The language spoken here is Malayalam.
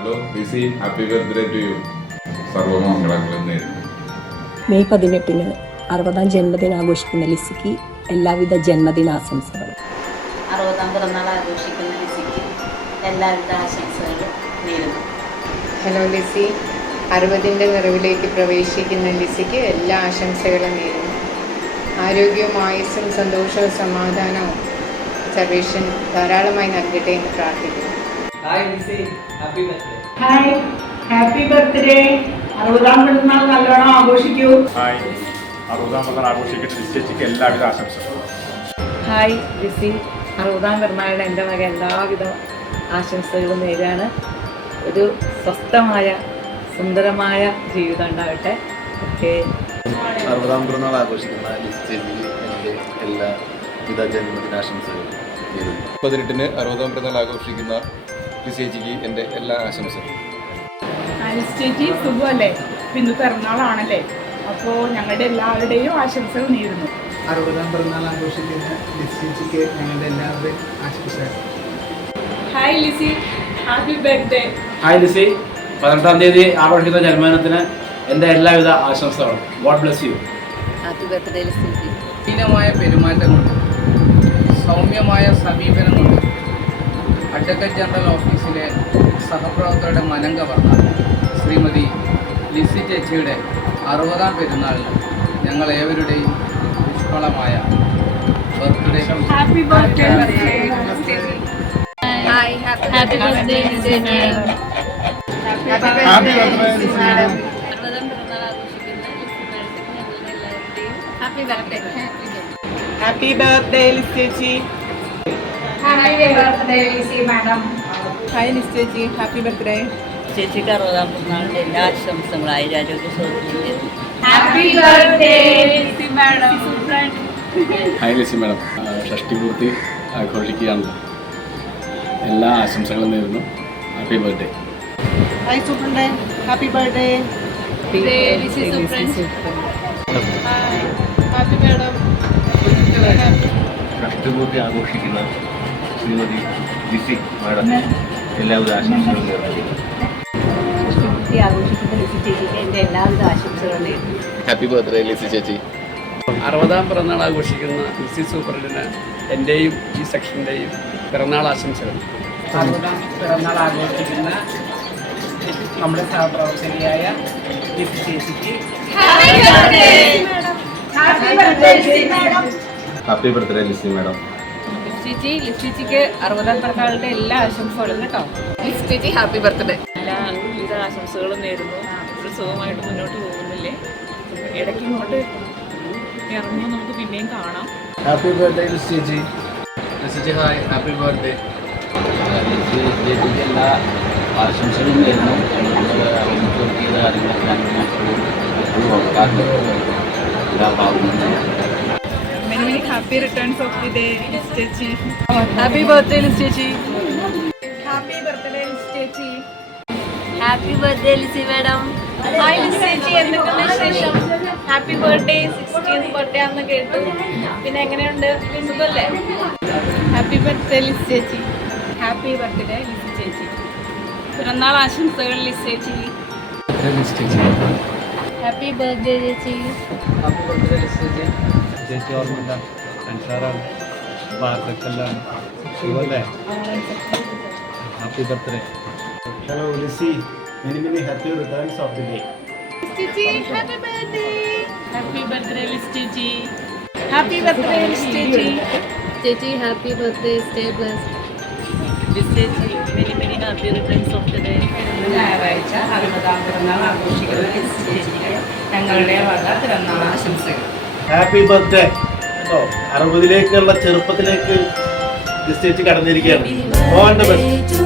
Hello Lissy, happy birthday to you. സർവമംഗളങ്ങളും നേരുന്നു. മെയ് 18-ന് 60-ാം ജന്മദിനം ആഘോഷിക്കുന്ന ലിസിക്ക് എല്ലാവിധ ജന്മദിനാശംസകളും. 60-ാം പിറന്നാൾ ആഘോഷിക്കുന്ന ലിസിക്ക് എല്ലാവിധ ആശംസകളും നേരുന്നു. ഹലോ ലിസി, 60-ൻ്റെ നിറവിലേക്ക് പ്രവേശിക്കുന്ന ലിസിക്ക് എല്ലാ ആശംസകളും നേരുന്നു. ആരോഗ്യവും ആയുസ്സും സന്തോഷവും സമാധാനവും സർവേഷൻ ധാരാളമായി നൽകട്ടെ എന്ന് പ്രാർത്ഥിക്കുന്നു. Hi Lissy, happy birthday. Hi, happy birthday. 60-ാം പിറന്നാൾ നല്ലോണം ആഘോഷിക്കൂ. ഹായ്, 60-ാം പിറന്നാൾ ആഘോഷിക്കുന്ന ലിസിക്ക് എല്ലാവിധ ആശംസകളും. ഹായ് ലിസി, 60-ാം പിറന്നാളിന് എൻ്റെ മകൻ എല്ലാവിധ ആശംസകളും നേരാണ്. ഒരു സ്വസ്ഥമായ സുന്ദരമായ ജീവിതം ഉണ്ടാവട്ടെ. ഓക്കെ. 60-ാം പിറന്നാൾ ആഘോഷിക്കുന്ന ലിസിക്ക് എൻ്റെ എല്ലാവിധ ജന്മദിനാശംസകളും നേരുന്നു. 18-ന് 60-ാം പിറന്നാൾ ആഘോഷിക്കുന്ന ലിസിക്ക് എൻ്റെ എല്ലാ ആശംസകളും. ആലിസ് ചേച്ചി, സുഖമല്ലേ? ഇന്ന് പിറന്നാളാണല്ലേ, അപ്പോൾ ഞങ്ങളുടെ എല്ലാവരുടെയും ആശംസകൾ നേരുന്നു. 60-ാം പിറന്നാൾ ആഘോഷിക്കുന്ന ലിസിക്ക് ഞങ്ങളുടെ എല്ലാവരുടെയും ആശംസകൾ. Hi Lissy, happy birthday. Hi Lissy, 18-ാം തീയതി ആഘോഷിക്കുന്ന ജന്മദിനത്തിന് എൻ്റെ എല്ലാവിധ ആശംസകളും. God bless you. Happy birthday ലിസിക്ക്. കഠിനമായ പെരുമാറ്റം കൊണ്ട്, സൗമ്യമായ സമീപനം കൊണ്ട് അഡ്വക്കേറ്റ് ജനറൽ ഓഫീസിലെ സഹപ്രവർത്തകരുടെ മനം കവർന്ന ശ്രീമതി ലിസി ചേച്ചിയുടെ 60-ാം പെരുന്നാളിന് ഞങ്ങൾ ഏവരുടെയും നിഷ്കളമായ birthday. Happy birthday. Hi, happy birthday Lissy madam. 60-ാം പിറന്നാൾ ആഘോഷിക്കുന്ന ലിസി മാഡത്തിന് ഞങ്ങളുടെ എല്ലാവരുടെയും happy birthday. Happy birthday Lissy ചേച്ചി. Happy birthday Lissy madam. Hi Lissy ചേച്ചി, ഹാപ്പി ബർത്ത്ഡേ. ചേച്ചിക്ക് 60-ാം പിറന്നാളിൻ്റെ എല്ലാ ആശംസകളും ആരോഗ്യ സൗകര്യം. Happy birthday Lissy madam. Hi Lissy madam, ഷഷ്ടിപൂർത്തി ആഘോഷിക്കുകയാണല്ലോ. എല്ലാ ആശംസകളും നേരുന്നു. Happy birthday. Hi superintendent, happy birthday. Happy madam. ഷഷ്ടിപൂർത്തി ആഘോഷിക്കുന്ന ശ്രീമതി ലിസി മാഡം എല്ലാവിധ ആശംസകളും നേരുന്നു. ആഘോഷിക്കുന്ന ലിസി ചേച്ചിക്ക് എൻ്റെ എല്ലാവിധ ആശംസകളും നേരുന്നു. ഹാപ്പി ബർത്ത്ഡേ ലിസി ചേച്ചി. 60-ാം പിറന്നാൾ ആഘോഷിക്കുന്ന ലിസി സൂപ്രണ്ടിന് എൻ്റെയും ഈ സെക്ഷൻ്റെയും പിറന്നാൾ ആശംസകൾ. 60-ാം പിറന്നാൾ ആഘോഷിക്കുന്ന നമ്മുടെ സഹപ്രവർത്തകയായ ലിസി ചേച്ചിക്ക് ഹാപ്പി ബർത്ത്ഡേ ലിസി മാഡം. ലിസിക്ക് 60-ാം പിറന്നാളിൻ്റെ എല്ലാ ആശംസകളും കേട്ടോ. ലിസി ചേച്ചി, ഹാപ്പി ബർത്ത്ഡേ. എല്ലാവിധ ആശംസകളും നേരുന്നു. ഒരു സുഖമായിട്ട് മുന്നോട്ട് പോകുന്നില്ലേ, ഇടയ്ക്ക് ഇങ്ങോട്ട് ഇറങ്ങുമ്പോൾ നമുക്ക് പിന്നെയും കാണാം. ഹാപ്പി ബർത്ത്ഡേ ലിസി ചേച്ചി. Lissy hi, happy birthday. Lissy ചേച്ചിക്ക് എല്ലാ ആശംസകളും നേരുന്നു. നോക്കിയത് കാര്യങ്ങളൊക്കെ എപ്പോഴും ഓർക്കാറുണ്ട്. എല്ലാ ഭാവങ്ങളും Many happy returns of the day, Liz ചേച്ചി. ഹാപ്പി ബർത്ത്ഡേ ലിസി ചേച്ചി. ഹാപ്പി ബർത്ത്ഡേ ലിസ് ചേച്ചി. Happy birthday Lissy madam. Hi Liz ചേച്ചി, എന്തൊക്കെയുണ്ട് വിശേഷം? ഹാപ്പി ബർത്ത്ഡേ, 60th ബർത്ത്ഡേ ആണെന്ന് കേട്ടു. പിന്നെ എങ്ങനെയുണ്ട്, സുഖമല്ലേ? ഹാപ്പി ബർത്ത്ഡേ ലിസ് ചേച്ചി. ഹാപ്പി ബർത്ത്ഡേ ലിസ് ചേച്ചി. പിറന്നാൾ ആശംസകൾ ലിസ് ചേച്ചി. ഹാപ്പി ബർത്ത്ഡേ ചേച്ചി. ഹാപ്പി ബർത്ത്ഡേ ലിസി ചേച്ചി. ചേച്ചി ഓർമ്മയില്ല, അൻസാറാണ്, വാർത്തക്കെല്ലാം സുഖമല്ലേ? Happy birthday. Hello Lissy, many happy returns of the day. ചേച്ചി, happy birthday. Happy birthday Liz ചേച്ചി. ഹാപ്പി ബർത്ത്ഡേ ലിസ് ചേച്ചി. ചേച്ചി happy birthday, stay blessed. Lissy ചേച്ചി, many happy returns of the day. ഞായറാഴ്ച 60-ാം പിറന്നാൾ ആഘോഷിക്കുന്ന ലിസി ചേച്ചിക്ക് ഞങ്ങളുടെ വക പിറന്നാൾ ആശംസകൾ. Happy birthday. കേട്ടോ, 60-ലേക്കുള്ള ചെറുപ്പത്തിലേക്ക് ലിസി ചേച്ചി കടന്നിരിക്കുകയാണ്. All the best.